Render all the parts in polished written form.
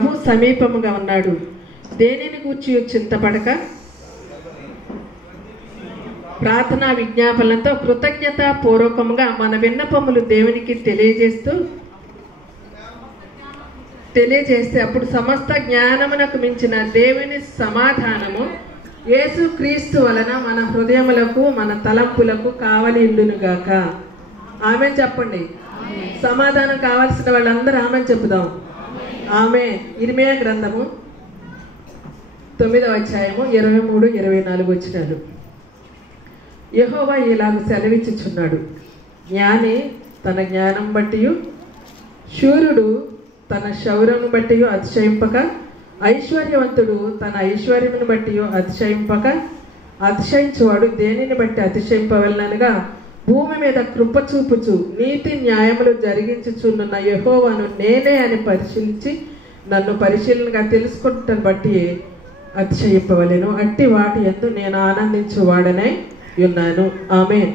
సమీపముగా ఉన్నాడు. దేనిని గూర్చి చింతపడక ప్రార్థనా విజ్ఞాపనలతో కృతజ్ఞత పూర్వకముగా మన విన్నపములు దేవునికి తెలియజేస్తే అప్పుడు సమస్త జ్ఞానమునకు మించిన దేవుని సమాధానము యేసు క్రీస్తు వలన మన హృదయములకు మన తలంపులకు కావలి ఉండునుగాక. ఆమె చెప్పండి. సమాధానం కావాల్సిన వాళ్ళందరూ ఆమె చెప్పుదాం. ఆమె. ఇర్మియా గ్రంథము 9వ అధ్యాయము 23-24 వచనాలు. యెహోవా ఇలాగ సెలవిచ్చుచున్నాడు, జ్ఞాని తన జ్ఞానం బట్టి, శూరుడు తన శౌర్యమును బట్టి అతిశయింపక, ఐశ్వర్యవంతుడు తన ఐశ్వర్యమును బట్టి అతిశయింపక, అతిశయించువాడు దేనిని బట్టి అతిశయింపవలనగా భూమి మీద కృప చూపుచు నీతి న్యాయములు జరిగించుచున్న యెహోవాను నేనే అని పరిశీలించి నన్ను పరిశీలనగా తెలుసుకుంటాను బట్టి అతిశయింపవలెను. అట్టి వాటి యందు నేను ఆనందించువాడనై ఉన్నాను. ఆమేన్.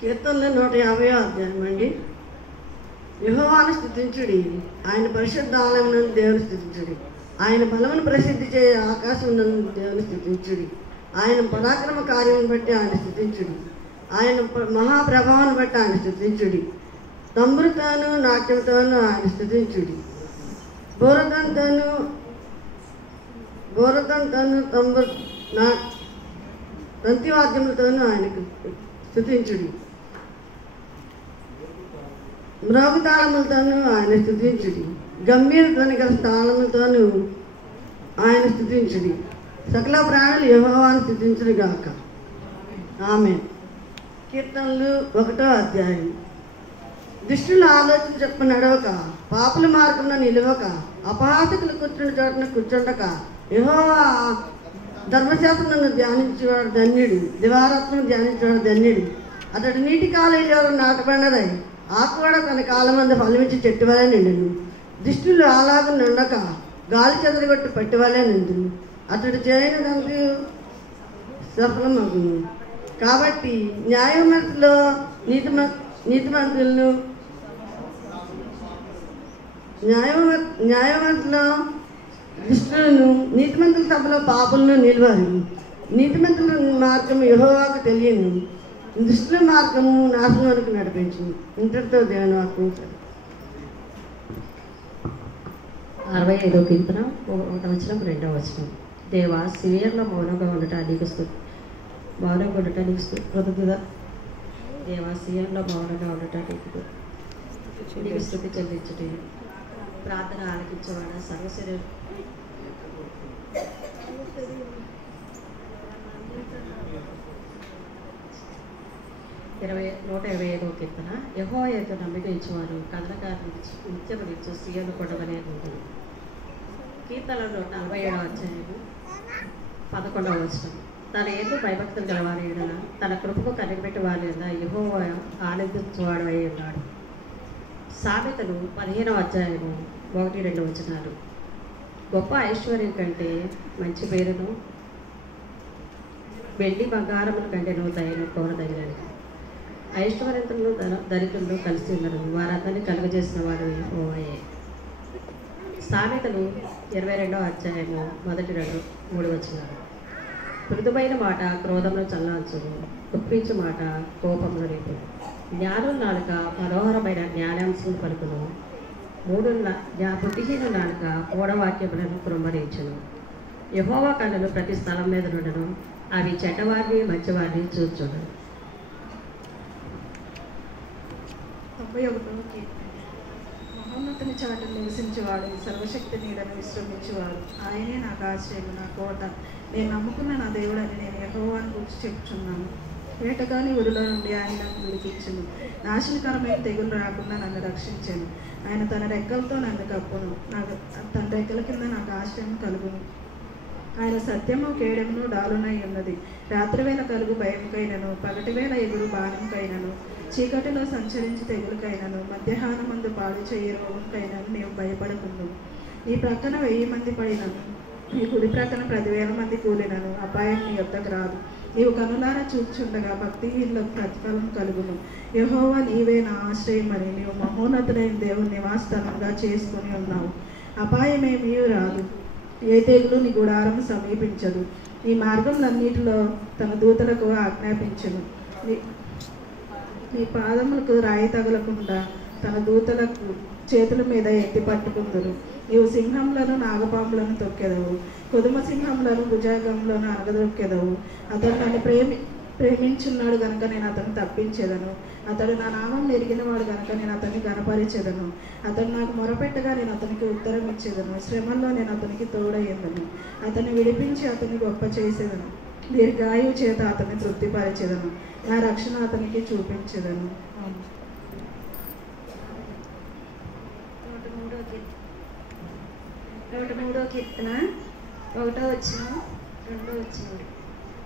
కీర్తనలు 150వ అధ్యాయం అండి. యెహోవాను స్తుతించుడి, ఆయన పరిశుద్ధ ఆలయమునందు దేవుని స్తుతించుడి. ఆయన బలమును ప్రసిద్ధి చేయ ఆకాశం నందు దేవుని స్తుతించుడి. ఆయన పరాక్రమ కార్యమును బట్టి ఆయన స్తుతించుడి. ఆయన మహాప్రభావాన్ని బట్టి ఆయన స్తుతించుడి. తంబురుతోనూ నాట్యంతోనూ ఆయన స్తుతించుడి. బోరదంతోనూ తంతివాద్యములతోనూ ఆయనకు స్తుతించుడి. మ్రోగుతాళములతోనూ ఆయన స్తుతించుడి. గంభీర ధ్వని గల తాళములతోనూ ఆయన స్తుతించుడి. సకల ప్రాణులు యెహోవాను స్తుతించుడు గాక. ఆమేన్. కీర్తనలు 1వ అధ్యాయం. దుష్టుల ఆలోచన చెప్ప నడవక, పాపుల మార్గంలో నిలవక, అపహాసకులు కూర్చున్న చోటన కూర్చుండక, యెహోవా ధర్మశాస్త్రమును ధ్యానించేవాడు ధన్యుడు. దివారాత్మను ధ్యానించేవాడు ధన్యుడు. అతడు నీటి కాలంలో నాటబడినదై ఆకువాడ తన కాలమందు ఫలమిచ్చి చెట్టు వలె నిండును. దుష్టులు అలాగ నుండక గాలి చెదరగొట్టు పట్టి వలె నిండును. అతడు చేయనదంతా సఫలమగును. కాబట్టి న్యాయమంతులో నీతిమంతులను న్యాయమంతులో దుష్టులను, నీతిమంతుల సభలో పాపులను నిలవరు. నీతిమంతుల మార్గము యెహోవాకు తెలియను, దుష్టుల మార్గము నాశనం వరకు నడిపించింది. ఇంతటితో దేవుని వాక్యం. 65వ కీర్తన 1వ వచనం 2వ వచనం. దేవా, సివియర్లో మౌనంగా ఉండటానికి కృతజ్ఞత. దేవా, సివియర్లో మౌనంగా ఉండటానికి నీకు స్తుతి చెల్లించుటే. ప్రార్థన ఆలకించేవాడ సర్వశరీర 125వ కీర్తన. యెహోవా యందు నమ్మిక ఇచ్చేవారు కదలకారు నిత్యము నిత్య సియోను కొండవలె ఉంటుంది. కీర్తనలు 47వ అధ్యాయము 11వ వచనం. తన యందు భయభక్తులు గలవారి ఎడల తన కృపకు కనిపెట్టి వారి ఎడల యెహోవా ఆనందించువాడు అయి ఉన్నాడు. సామెతలు 15వ అధ్యాయము 1-2 వచనాలు. గొప్ప ఐశ్వర్యం కంటే మంచి పేరును, వెండి బంగారముల కంటేనూ దయను కోరదగినది. ఐశ్వర్యంతులు దరిద్రులు కలిసి ఉన్నారు, వారందరినీ కలుగజేసిన వాడు యెహోవాయే. సామెతలు 22వ అధ్యాయము 1-3 వచనాలు. మృదుమైన మాట క్రోధమును చల్లార్చును, ఒప్పించు మాట కోపమును రేపును. జ్ఞానం నాలుక మనోహరమైన జ్ఞానాంశములు పలుకును, బుద్ధిహీన నాలుక మూఢవాక్యములను కృమ్మరించును. యెహోవా కన్నులు ప్రతి స్థలం మీద నుండను, అవి చెడ్డవారిని మంచివారిని చూచును. 91వ కీర్తన. మహోన్నతుని చాటు నివసించేవాడు, సర్వశక్తి నీడను విశ్రమించేవాడు. ఆయనే నాకు ఆశ్రయం, నా కోట, నేను నమ్ముకున్న నా దేవుడని నేను యెహోవాను గురించి చెప్పుచున్నాను. వేటగాని ఊరిలో నుండి ఆయన నన్ను విడిపించును, నాశనకరమైన తెగులు రాకుండా నన్ను రక్షించాను. ఆయన తన రెక్కలతో నన్ను కప్పును, తన రెక్కల కింద నాకు ఆశ్రయం కలుగును. ఆయన సత్యము కేడమును డాలునై ఉన్నది. రాత్రివేళ కలుగు భయంకైనను, పగటివేళ ఎగురు బాణంకైనను, చీకటిలో సంచరించి తెగులకైనను, మధ్యాహ్నమందు పాడు చేయ రోగంకైనను నీవు భయపడకుండు. నీ ప్రక్కన 1000 మంది పడినను, నీ కుడి ప్రక్కన 10,000 మంది కూలినను అపాయం నీ యొద్దకు రాదు. నీవు కనులారా చూచుండగా భక్తిహీనులకు ప్రతిఫలం కలుగును. యెహోవా నీవే నా ఆశ్రయమని నీవు మహోన్నతుడైన దేవుని నివాసస్థానంగా చేసుకుని ఉన్నావు. అపాయమేమీ రాదు, ఏ తెగులు నీ గుడారం సమీపించదు. నీ మార్గంలన్నిటిలో తన దూతలకు ఆజ్ఞాపించును. నీ పాదములకు రాయి తగలకుండా తన దూతలకు చేతుల మీద ఎత్తి పట్టుకుందురు. నీవు సింహంలను నాగపాములను తొక్కెదవు, కొదుమ సింహంలను భుజంగములను అనగదొక్కెదవు. అతడు నన్ను ప్రేమించున్నాడు గనుక నేను అతను తప్పించేదను. అతడు నా నామం నెరిగినవాడు గనుక నేను అతన్ని గనపరిచేదను. అతడు నాకు మొరపెట్టగా నేను అతనికి ఉత్తరం ఇచ్చేదను. శ్రమల్లో నేను అతనికి తోడయ్యేదను. అతన్ని విడిపించి అతన్ని గొప్ప చేసేదను. దీర్ఘాయువు చేత అతన్ని తృప్తిపరిచేదను. నా రక్షణ అతనికి చూపించేదను. 103వ కీర్తన 1వ వచనం 2వ వచనం.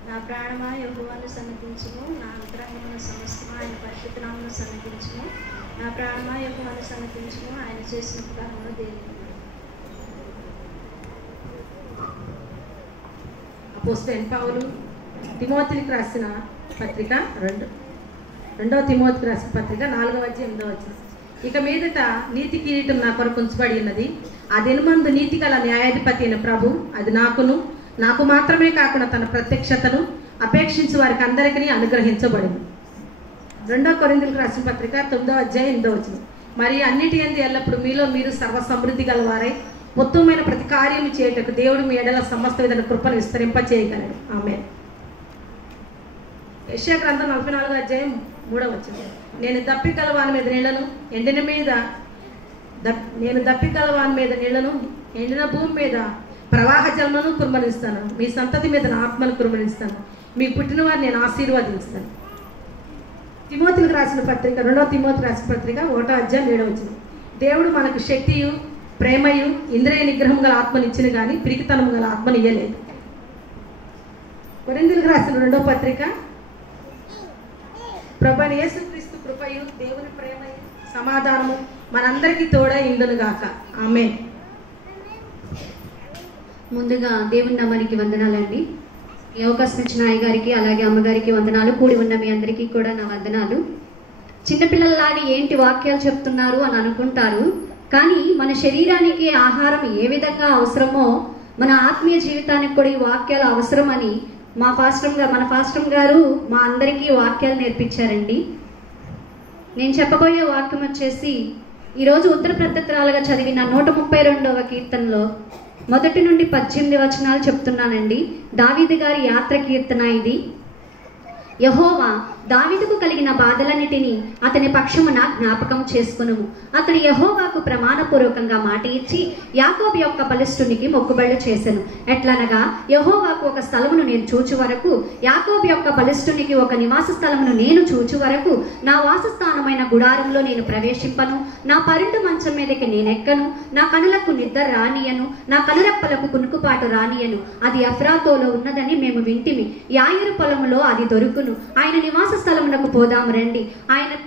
నా ప్రాణమా యెహోవాను సన్నతించుము, నా అంతరంగమున సమస్తమా ఆయన పరిశుద్ధ నామమును సన్నతించుము. నా ప్రాణమా యెహోవాను సన్నతించుము, ఆయన చేసిన ఉపకారములు దేవుని. అపోస్తలుడైన పౌలు తిమోతికి రాసిన పత్రిక 2వ తిమోతికి రాసిన పత్రిక 4వ అధ్యాయం 8వ వచనం. ఇక మీదట నీతి కిరీటం నా కొరకు ఉంచబడి ఉన్నది. ఆ దినమందు నీతి గల న్యాయాధిపతి అయిన ప్రభు అది నాకు మాత్రమే కాకుండా తన ప్రత్యక్షతను అపేక్షించి వారికి అందరికీ అనుగ్రహించబడింది. 2వ కొరింథీయులకు రాసిన పత్రిక 9వ అధ్యాయం 8వ వచనం. మరి అన్నిటి యందు ఎల్లప్పుడు మీలో మీరు సర్వ సమృద్ధి గలవారై ఉత్తమమైన ప్రతి కార్యము చేయటకు దేవుడు మీ ఎడల సమస్త విధమైన కృపను విస్తరింప చేయగలడు. ఆమేన్. యెషయా గ్రంథం 44వ అధ్యాయం 3వ వచనం. నేను దప్పిగలవాని మీద నీళ్లను ఎండిన భూమి మీద ప్రవాహ జలమును కుమ్మరిస్తాను. మీ సంతతి మీద నా ఆత్మను కుమ్మరిస్తాను. మీ పుట్టిన వారిని నేను ఆశీర్వదిస్తాను. తిమోతికి రాసిన పత్రిక 2వ తిమోతి రాసిన పత్రిక 1వ అధ్యాయం 7వ వచనం. దేవుడు మనకు శక్తియు ప్రేమయు ఇంద్రియ నిగ్రహం గల ఆత్మనిచ్చిన కానీ పిరికితనం గల ఆత్మని ఇయ్యలేదు. కొరింథీయులకు రాసిన 2వ పత్రిక ప్రభువైన యేసుక్రీస్తు కృపయు దేవుని ప్రేమయు సమాధానము మనందరికీ తోడై ఇండునుగాక. ఆమేన్. ముందుగా దేవుని నామానికి వందనాలండి. ఈ అవకాశం ఇచ్చిన అయ్యగారికి అలాగే అమ్మగారికి వందనాలు. కూడి ఉన్న మీ అందరికీ కూడా నా వందనాలు. చిన్నపిల్లల్లాగా ఏంటి వాక్యాలు చెప్తున్నారు అని అనుకుంటారు, కానీ మన శరీరానికి ఆహారం ఏ విధంగా అవసరమో మన ఆత్మీయ జీవితానికి కూడా ఈ వాక్యాలు అవసరమని మన పాస్టర్ గారు మా అందరికీ వాక్యాలు నేర్పించారండి. నేను చెప్పబోయే వాక్యం వచ్చేసి ఈరోజు ఉత్తర ప్రత్యుత్తరాలుగా చదివిన 132వ కీర్తనలో 1 నుండి 18 వచనాలు చెప్తున్నానండి. దావీదు గారి యాత్ర కీర్తన ఇది. యెహోవా దావీదుకు కలిగిన బాధలన్నిటినీ అతని పక్షమున జ్ఞాపకం చేసుకునుము. అతడు యెహోవాకు ప్రమాణపూర్వకంగా మాట ఇచ్చి యాకోబు యొక్క బలిష్ఠునికి మొక్కుబళ్ళు చేసెను. ఎట్లనగా యెహోవాకు ఒక స్థలమును నేను చూచు వరకు, యాకోబు యొక్క బలిష్ఠునికి ఒక నివాస స్థలమును నేను చూచు వరకు నా వాసస్థానమైన గుడారంలో నేను ప్రవేశింపను. నా పరుండు మంచం మీదకి నేనెక్కను. నా కనులకు నిద్ర రానియను, నా కనురెప్పలకు కునుకుపాటు రానియను. అది ఎఫ్రాతోలో ఉన్నదని మేము వింటిమి. యాయిరు పొలములో అది దొరుకును. ఆయన నివాస స్థలమునకు పోదాము రండి.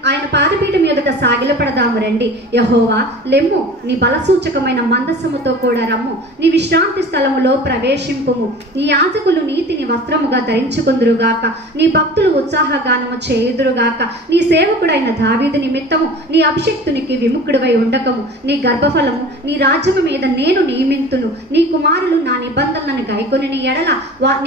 ఆయన పాదపీఠం ఎదుట సాగిలపడదాము రండి. యెహోవా లెమ్ము, నీ బలసూచకమైన మందసముతో కూడా రమ్ము. నీ విశ్రాంతి స్థలములో ప్రవేశింపుము. నీ యాజకులు నీతిని వస్త్రముగా ధరించుకుందురుగాక. నీ భక్తులు ఉత్సాహగానము చేయుదురుగాక. నీ సేవకుడైన దావీదు నిమిత్తము నీ అభిషిక్తునికి విముఖుడివై ఉండకము. నీ గర్భఫలము నీ రాజ్యము మీద నేను నియమింతును. నీ కుమారులు నా నిబంధనలను గైకొని ఎడల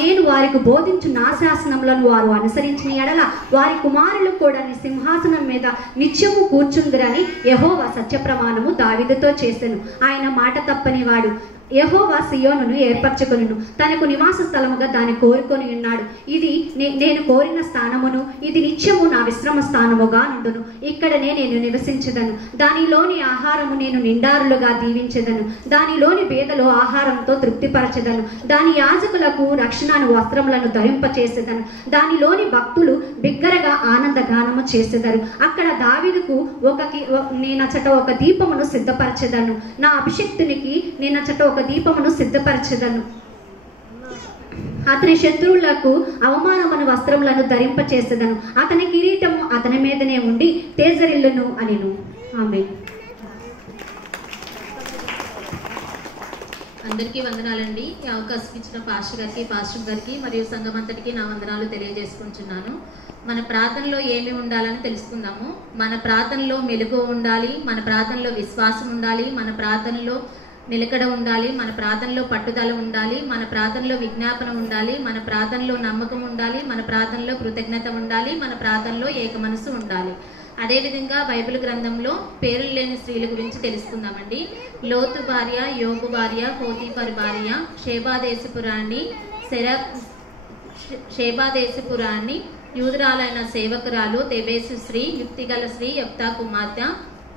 నేను వారికి బోధించు నా శాసనములను వారు అనుసరించిన ఎడల వారి కుమారులు కూడా నీ సింహాసనం మీద నిత్యము కూర్చుందిరని యెహోవా సత్యప్రమాణము దావీదుతో చేసెను. ఆయన మాట తప్పని వాడు. యెహోవా సియోనును ఏర్పరచుకొనును, తనకు నివాస స్థలముగా దాన్ని కోరుకొని ఉన్నాడు. ఇది నేను కోరిన స్థానమును, ఇది నిత్యము నా విశ్రమ స్థానముగా నుండును. ఇక్కడనే నేను నివసించెదను. దానిలోని ఆహారము నేను నిండారులుగా దీవించెదను. దానిలోని పేదలో ఆహారంతో తృప్తిపరచెదను. దాని యాజకులకు రక్షణను వస్త్రములను ధరింపచేసేదను. దానిలోని భక్తులు బిగ్గరగా ఆనందగానము చేసేదరు. అక్కడ దావీదుకు నేనచట ఒక దీపమును సిద్ధపరచెదను. నా అభిషిక్తునికి నేనచట ఒక దీపమును సిద్ధపరచెదను. అతని శత్రువులకు అవమానమైన వస్త్రములను ధరింపచేసేదను. అతని కిరీటము అతని మీదనే ఉండి తేజరిల్లును అనిను. ఆమేన్. అందరికీ అందరికీ వందనాలండి. ఈ అవకాశం ఇచ్చిన పాస్టర్ గారికి మరియు సంఘం అంతటికి నా వందనాలు తెలియజేసుకుంటున్నాను. మన ప్రార్థనలో ఏమి ఉండాలని తెలుసుకుందాము. మన ప్రార్థనలో మెలుగు ఉండాలి, మన ప్రార్థనలో విశ్వాసం ఉండాలి, మన ప్రార్థనలో నిలకడ ఉండాలి, మన ప్రార్థనలో పట్టుదల ఉండాలి, మన ప్రార్థనలో విజ్ఞాపన ఉండాలి, మన ప్రార్థనలో నమ్మకం ఉండాలి, మన ప్రార్థనలో కృతజ్ఞత ఉండాలి, మన ప్రార్థనలో ఏక మనసు ఉండాలి. అదేవిధంగా బైబిల్ గ్రంథంలో పేర్లు లేని స్త్రీల గురించి తెలుసుకుందామండి. లోతు భార్య, యోబు భార్య, పోతీఫర్ భార్య, షేబాదేశపురాణి, యూదురాలైన సేవకురాలు, తెబేసు స్త్రీ, యుక్తిగల స్త్రీ, యెఫ్తా కుమార్తె,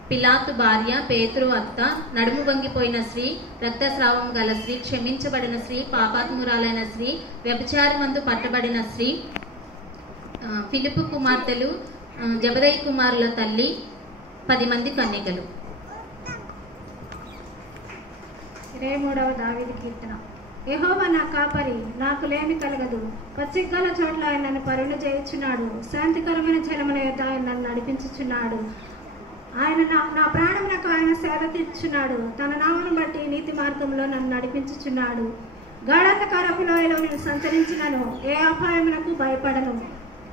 పిలాతు భార్య, పేతురు అత్త, నడుము వంగిపోయిన స్త్రీ, రక్తస్రావం గల స్త్రీ, క్షమించబడిన స్త్రీ, పాపాత్మురాలైన స్త్రీ, వ్యభిచారమందు పట్టబడిన స్త్రీ, ఫిలిప్పు కుమార్తెలు, జబదయి కుమారుల తల్లి, 10 మంది కన్యకలు. 23వ దావీదు కీర్తన. యెహోవా నా కాపరి, నాకు లేమి కలగదు. పచ్చికల చోట్ల ఆయన నన్ను పరుణ చేయుచున్నాడు. శాంతికరమైన జలముల యొద్ద ఆయన నన్ను నడిపించుచున్నాడు. ఆయన నా ప్రాణమునకు ఆయన సేద తీర్చున్నాడు. తన నామను బట్టి నీతి మార్గంలో నన్ను నడిపించుచున్నాడు. గాఢాంధకారపు లోయలో నేను సంచరించినను ఏ అపాయమునకు భయపడను.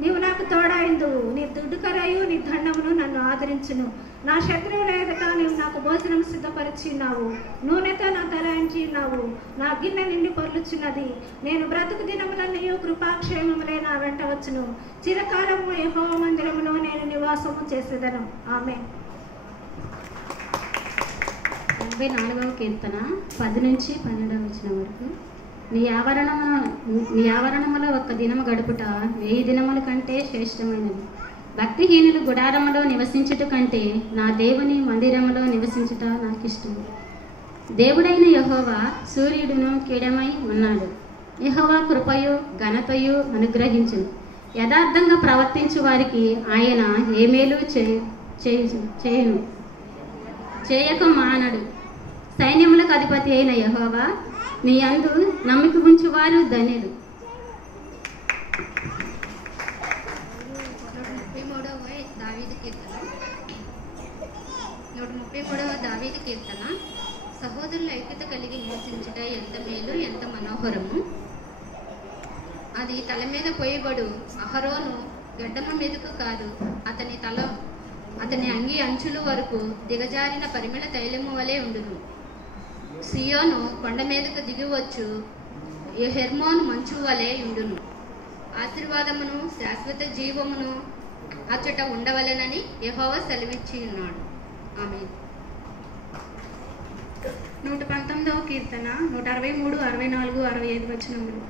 నీవు నాకు తోడైందువు. నీ దుడ్డుకరయు నీ దండమును నన్ను ఆదరించును. నా శత్రువుల ఎదుట నీవు నాకు భోజనం సిద్ధపరిచి ఉన్నావు. నూనెతో నా తలాయించి ఉన్నావు. నా గిన్నె నిండి పొర్లుచున్నది. నేను బ్రతుకు దినములన్నయు కృపాక్షేమములే నా వెంట వచ్చును. చిరకాలము యెహోవా మందిరములో నేను నివాసము చేసేదను. ఆమేన్. 84వ కీర్తన 10 నుంచి 12వ వచనం వరకు. నీ ఆవరణములో ఒక్క దినము గడుపుట 1000 దినముల కంటే శ్రేష్టమైనది. భక్తిహీనులు గుడారములో నివసించుట కంటే నా దేవుని మందిరములో నివసించుట నాకు ఇష్టం. దేవుడైన యెహోవా సూర్యుడును కిడమై ఉన్నాడు. యెహోవా కృపయు ఘనతయు అనుగ్రహించును. యథార్థంగా ప్రవర్తించు వారికి ఆయన ఏ మేలు చేయను, చేయక మానడు. సైన్యములకు అధిపతి అయిన యెహోవా నీ యందు నమ్మిక ఉంచువారు ధన్యులు. 133వ దావీదు కీర్తన. సహోదరుల ఐక్యత కలిగి నివసించుట ఎంత మేలు, ఎంత మనోహరము. అది తల మీద పోయబడు అహరోను గడ్డమ మీదకు కాదు, అతని అంగి అంచుల వరకు దిగజారిన పరిమళ తైలము వలె ఉండును. సియోను కొండ మీదకు దిగివచ్చు హెర్మోన్ మంచు వలె ఉండును. ఆశీర్వాదమును శాశ్వత జీవమును అచ్చట ఉండవలెనని యెహోవా సెలవిచ్చి ఉన్నాడు. ఆమేన్. 119వ కీర్తన 163, 64, 65 వచనములు.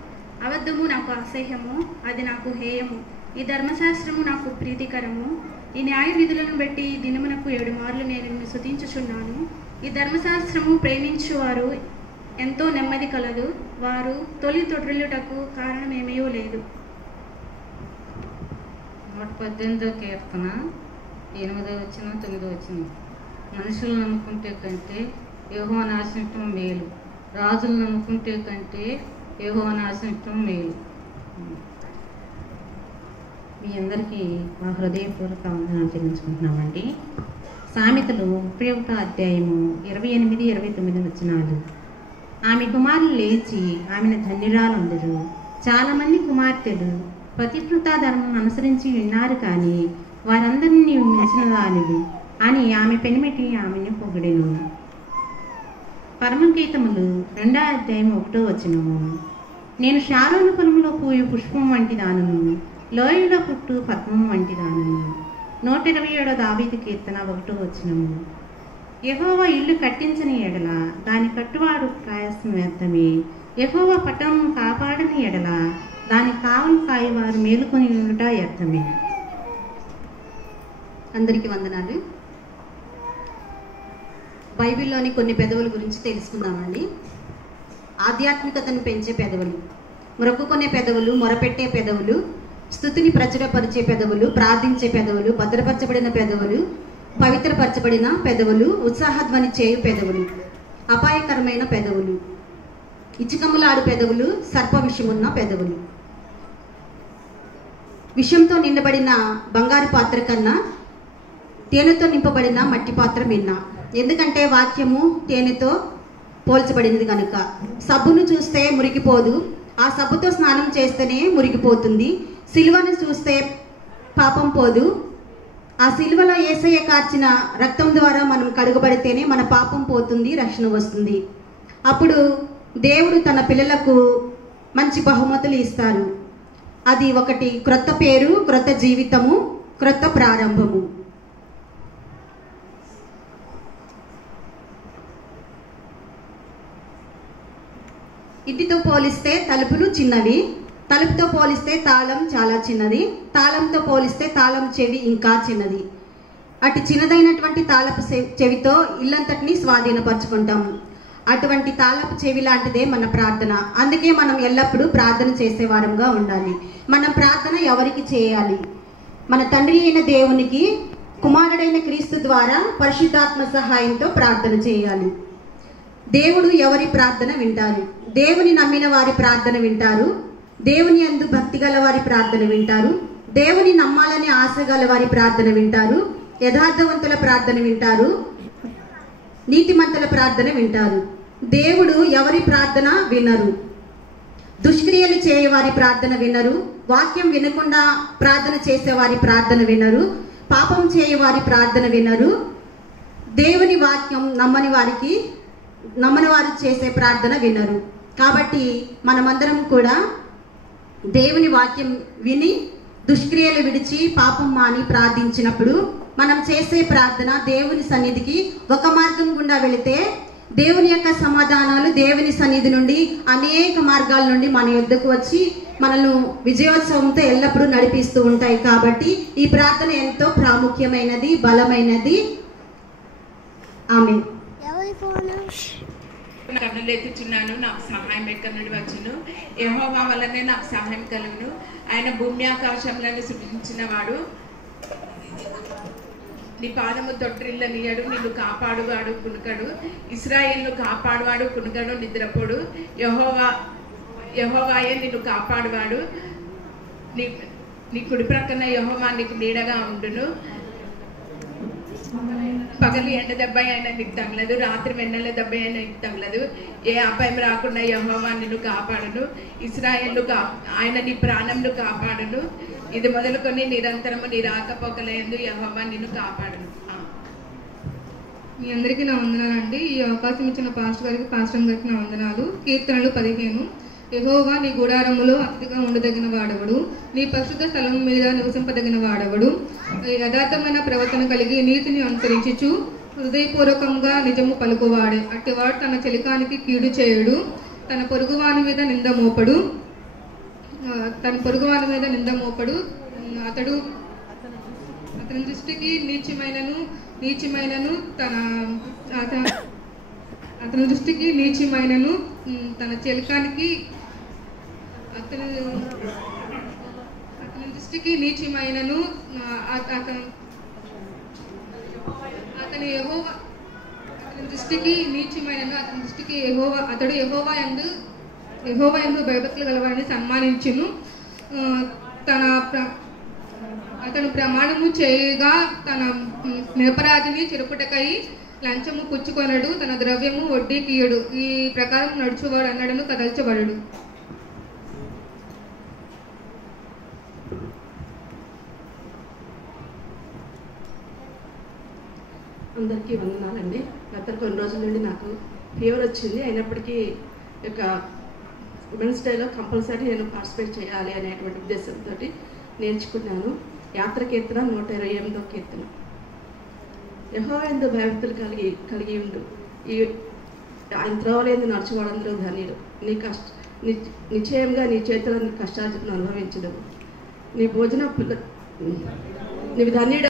అబద్ధము నాకు అసహ్యము, అది నాకు హేయము. ఈ ధర్మశాస్త్రము నాకు ప్రీతికరము. ఈ న్యాయ విధులను బట్టి ఈ దినమునకు 7 మార్లు నేను నిన్ను స్తుతించుచున్నాను. ఈ ధర్మశాస్త్రము ప్రేమించువారు ఎంతో నెమ్మది కలదు. వారు తొలి తొట్రిల్లుటకు కారణమేమీ లేదు. 118వ కీర్తన 8వ వచనం, 9వ వచనం. మనుషులు నమ్ముకుంటే కంటే యెహోవాను ఆశ్రయించటం మేలు, రాజులు నమ్ముకుంటే కంటే యెహోవాను ఆశ్రయించటం మేలు. మీ అందరికీ మా హృదయపూర్వక వందనాలు చెల్లించుకుంటున్నామండి. సామెతలు 31వ అధ్యాయము 28, 29 వచనాలు. ఆమె కుమారులు లేచి ఆమెను ధన్యురాలందరూ. చాలామంది కుమార్తెలు పతివ్రతా ధర్మం అనుసరించి ఉన్నారు, కానీ వారందరినీ నీవు మించిన దానివి అని ఆమె పెనిమిటి ఆమెను పొగిడెను. పరమగీతములు 2వ అధ్యాయం 1వ వచనము. నేను షారోను పొలంలో పూయు పుష్పం వంటి దానను, లోయలో పుట్టు పద్మం వంటి దానను. 127వ దావీదు కీర్తన 1వ వచనము. యెహోవా ఇల్లు కట్టించని ఎడల దాని కట్టువాడు ప్రయాసం వ్యర్థమే. యెహోవా పట్టణం కాపాడని ఎడల దాని కావలు కాయవారు మేలుకొని ఉండుట వ్యర్థమే. అందరికీ వందనాలు. బైబిల్లోని కొన్ని పెదవుల గురించి తెలుసుకుందామండి. ఆధ్యాత్మికతను పెంచే పెదవులు, మొరక్కుకునే పెదవులు, మొరపెట్టే పెదవులు, స్తుతిని ప్రచురపరిచే పెదవులు, ప్రార్థించే పెదవులు, భద్రపరచబడిన పెదవులు, పవిత్రపరచబడిన పెదవులు, ఉత్సాహధ్వని చేయు పెదవులు, అపాయకరమైన పెదవులు, ఇచ్చుకములాడు పెదవులు, సర్ప విషమున్న పెదవులు. విషంతో నిండబడిన బంగారు పాత్ర కన్నా తేనెతో నింపబడిన మట్టి పాత్ర మిన్న. ఎందుకంటే వాక్యము తేనెతో పోల్చబడింది కనుక. సబ్బును చూస్తే మురికిపోదు, ఆ సబ్బుతో స్నానం చేస్తేనే మురికిపోతుంది. సిలువను చూస్తే పాపం పోదు, ఆ సిలువలో యేసయ్య కార్చిన రక్తం ద్వారా మనం కడుగబడితేనే మన పాపం పోతుంది, రక్షణ వస్తుంది. అప్పుడు దేవుడు తన పిల్లలకు మంచి బహుమతులు ఇస్తారు. అది ఒకటి క్రొత్త పేరు, క్రొత్త జీవితము, క్రొత్త ప్రారంభము. ఇంటితో పోలిస్తే తలుపులు చిన్నవి, తలుపుతో పోలిస్తే తాళం చాలా చిన్నది, తాళంతో పోలిస్తే తాళం చెవి ఇంకా చిన్నది. అటు చిన్నదైనటువంటి తాళపు చెవితో ఇల్లంతటినీ స్వాధీనపరచుకుంటాము. అటువంటి తాళపు చెవి లాంటిదే మన ప్రార్థన. అందుకే మనం ఎల్లప్పుడూ ప్రార్థన చేసేవారంగా ఉండాలి. మన ప్రార్థన ఎవరికి చేయాలి? మన తండ్రి అయిన దేవునికి కుమారుడైన క్రీస్తు ద్వారా పరిశుద్ధాత్మ సహాయంతో ప్రార్థన చేయాలి. దేవుడు ఎవరి ప్రార్థన వింటారు? దేవుని నమ్మిన వారి ప్రార్థన వింటారు, దేవుని యందు భక్తి గల వారి ప్రార్థన వింటారు, దేవుని నమ్మాలని ఆశ గల వారి ప్రార్థన వింటారు, యథార్థవంతుల ప్రార్థన వింటారు, నీతిమంతుల ప్రార్థన వింటారు. దేవుడు ఎవరి ప్రార్థన వినరు. దుష్క్రియలు చేయవారి ప్రార్థన వినరు, వాక్యం వినకుండా ప్రార్థన చేసేవారి ప్రార్థన వినరు, పాపం చేయవారి ప్రార్థన వినరు, దేవుని వాక్యం నమ్మని వారు చేసే ప్రార్థన వినరు. కాబట్టి మనమందరం కూడా దేవుని వాక్యం విని దుష్క్రియలు విడిచి పాపం మాని ప్రార్థించినప్పుడు మనం చేసే ప్రార్థన దేవుని సన్నిధికి ఒక మార్గం గుండా వెళితే దేవుని యొక్క సమాధానాలు దేవుని సన్నిధి నుండి అనేక మార్గాల నుండి మన యొద్దకు వచ్చి మనల్ని విజయోత్సవంతో ఎల్లప్పుడూ నడిపిస్తూ ఉంటాయి. కాబట్టి ఈ ప్రార్థన ఎంతో ప్రాముఖ్యమైనది, బలమైనది. ఆమేన్. కన్నులు ఎత్తుచున్నాను, నాకు సహాయం ఎక్కడి నుండి వచ్చును? యెహోవా వల్లనే నాకు సహాయం కలుగును. ఆయన భూమి ఆకాశములను సృష్టించిన వాడు. నీ పాదము తొట్టిల్లనియడు, నిన్ను కాపాడువాడు కునుకడు. ఇశ్రాయేలును కాపాడువాడు కునుకడు, నిద్రపోడు. యెహోవాయే నిన్ను కాపాడువాడు. నీ కుడి ప్రక్కన యెహోవా నీకు నీడగా ఉండును. పగలి ఎండ దెబ్బ అయినా నీకు తగలదు, రాత్రి వెన్నెల దెబ్బ అయినా నీకు తగలదు. ఏ అపాయం రాకుండా యెహోవా నిన్ను కాపాడును. ఇశ్రాయేలు ఆయన నీ ప్రాణంను కాపాడును. ఇది మొదలుకొని నిరంతరము నీ రాకపోకలందు యెహోవా నిన్ను కాపాడును. మీ అందరికీ నా వందనాలండి. ఈ అవకాశం ఇచ్చిన పాస్టర్ గారికి నా వందనాలు. కీర్తనలు 15. యెహోవా నీ గుడారములో అతిథిగా ఉండదగిన వాడవడు, నీ పరిశుద్ధ స్థలం మీద నివసింపదగిన వాడవడు. యథార్థమైన ప్రవర్తన కలిగి నీతిని అనుసరించుచు హృదయపూర్వకంగా నిజము పలుకువాడే. అట్టివాడు తన చెలికానికి కీడు చేయడు, తన పొరుగువాని మీద నింద మోపడు. అతని దృష్టికి నీచమైనను తన చెలికానికి అతని దృష్టికి నీచమైనను అతని దృష్టికి అతడు యెహోవా యందు భయభక్తులు గలవారిని సన్మానించును. అతను ప్రమాణము చేయగా తన నిరపరాధిని చెరుపుటకై లంచము పుచ్చుకొనడు, తన ద్రవ్యము వడ్డీకియడు. ఈ ప్రకారం నడుచువాడు అన్నడను కదల్చబడడు. అందరికీ వందనాలండి. గత కొన్ని రోజుల నుండి నాకు ఫీవర్ వచ్చింది. అయినప్పటికీ యొక్క ఉమెన్స్ డేలో కంపల్సరీ నేను పార్టిసిపేట్ చేయాలి అనేటువంటి ఉద్దేశంతో నేర్చుకున్నాను. యాత్ర కీర్తన 128వ కీర్తన. యెహోవా యందు భయభక్తులు కలిగి ఉండు, ఆయన త్రోవలందు నడుచువాడందరూ ధన్యుడు. నిశ్చయంగా నీ చేతులను కష్టార్జితను అనుభవించడం, నీ భోజన నీవు ధన్యుడు.